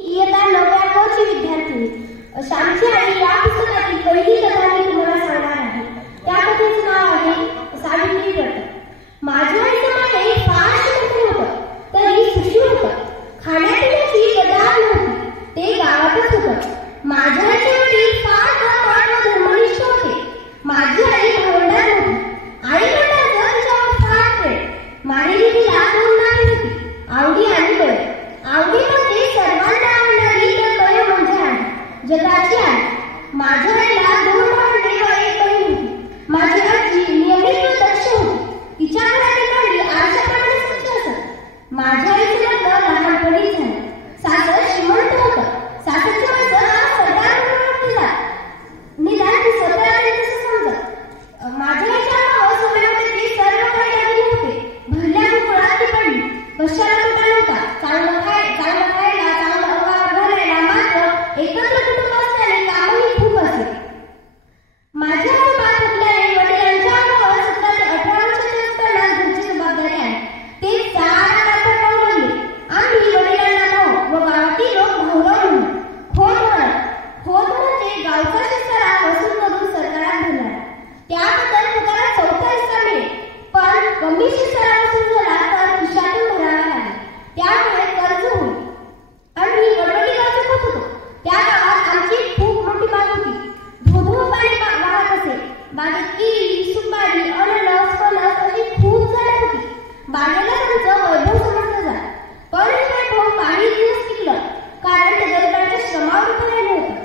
इयत्ता 9वी विद्यार्थिनी श्यामची आई या पुस्तकातील पहिली कथा मी तुम्हाला सांगणार आहे. त्या कथेचे नाव आहे सावित्री व्रत. माझ्या आईचं माहेर फार श्रीमंत होतं, तरी सुखी होतं. खाण्यापिण्याची गदार नव्हती, ते गावातच होतं. माझ्या आईचे वडील फार कर्मठ व धर्मनिष्ठ होते. माझी आई भावंडात नव्हती. आई वडिलांचं तिच्यावर फार प्रेम. माहेरी तिला 2 नाती होती, आवडी आणि बळ. आवडी म्हणजे सर्वांना आवडणारी, तर बळ म्हणजे आई, जगाची आई. माझ्या आईला 2 भावंडे व 1 बहीण होती. माझी आजी नियमित व दक्ष होती. तिच्या घरातील भांडी आरशाप्रमाणे स्वच्छ असत. माझ्या आईचे लग्न लहानपणी झाले. सासर श्रीमंत होतं. सासरच्या माणसं सरदार म्हणून ओळखली जात. निदान ती स्वतःला तसं समजत. माझ्या आईच्या अंगावर सोन्यामध्ये सर्व काही दागिने होते. भरल्या गोकुळात ती पडली. कशाला तोटा नव्हता. चांगलं खायला, चांगलं अवघड घालायला. मात्र एकत्र कुटुंब असल्याने कामही खूप असे. माझ्या आजोबा थकल्याने वडिलांच्या अंगावर 17 ते 18 वर्षाचे असताना घरची जबाबदारी आहे. ते 4 काका भाऊ बनले. आम्ही वडिलांना भाऊ व गावातील लोक भाऊराव म्हणू. खोत म्हणजे गावचा शिस्तारा वसूल करून सरकारात भरणार. त्याबद्दल पगारात 4था हिस्सा मिळेल. पण कमी शिस्तारा वसूल झाला तर खिशातून भरावा लागेल. त्यामुळे कर्ज होईल. आम्ही वडवडी गावचे खोत होतो. त्या गावात आमची खूप मोठी बाग होती. धोधो पाणी वाहत असे. बागेत केळी, सुपारी, अननस, फणस अशी खूप झाडे होती. बागेला आमचं वैभव समजलं जात. पण हे वैभव काही दिवस टिकलं, कारण ते गरिबांच्या श्रमावर उभं राहिलं होतं.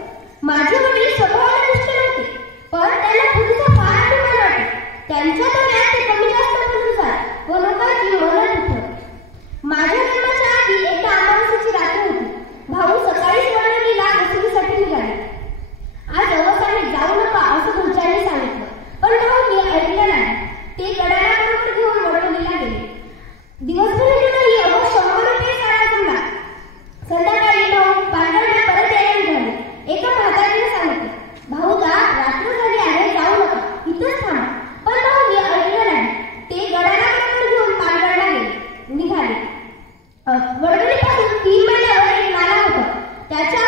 माझे वडील स्वभावाला दुष्ट नव्हते, पण त्यांना खुदीचा फार अभिमान वाटे. त्यांच्या डोळ्यात ते कमी जास्त बंधुसार व लोकांची मनं दुखत. माझ्या जन्माच्या आधी एका अमावास्येची रात्र होती. भाऊ सकाळीच वडवडीला वसुलीसाठी निघाले. आज अवसाने जाऊ नका असं घरच्यांनी सांगितलं, पण भाऊंनी ऐकलं नाही. ते गड्याला बरोबर घेऊन वडवडीला गेले. दिवसभर गेल्यानंतरही अवघ 100 रुपये साडा जमला. संध्याकाळी भाऊ पालघरला परत यायला निघाले. एका म्हातारीने सांगितलं, भाऊदा रात्र झाली आहे, जाऊ नका, इथंच थांबा. पण भाऊंनी ऐकलं नाही. ते गड्याला बरोबर घेऊन पालघरला निघाले. वडवडीपासून 3 मैलावर एक नाला होता. त्याच्या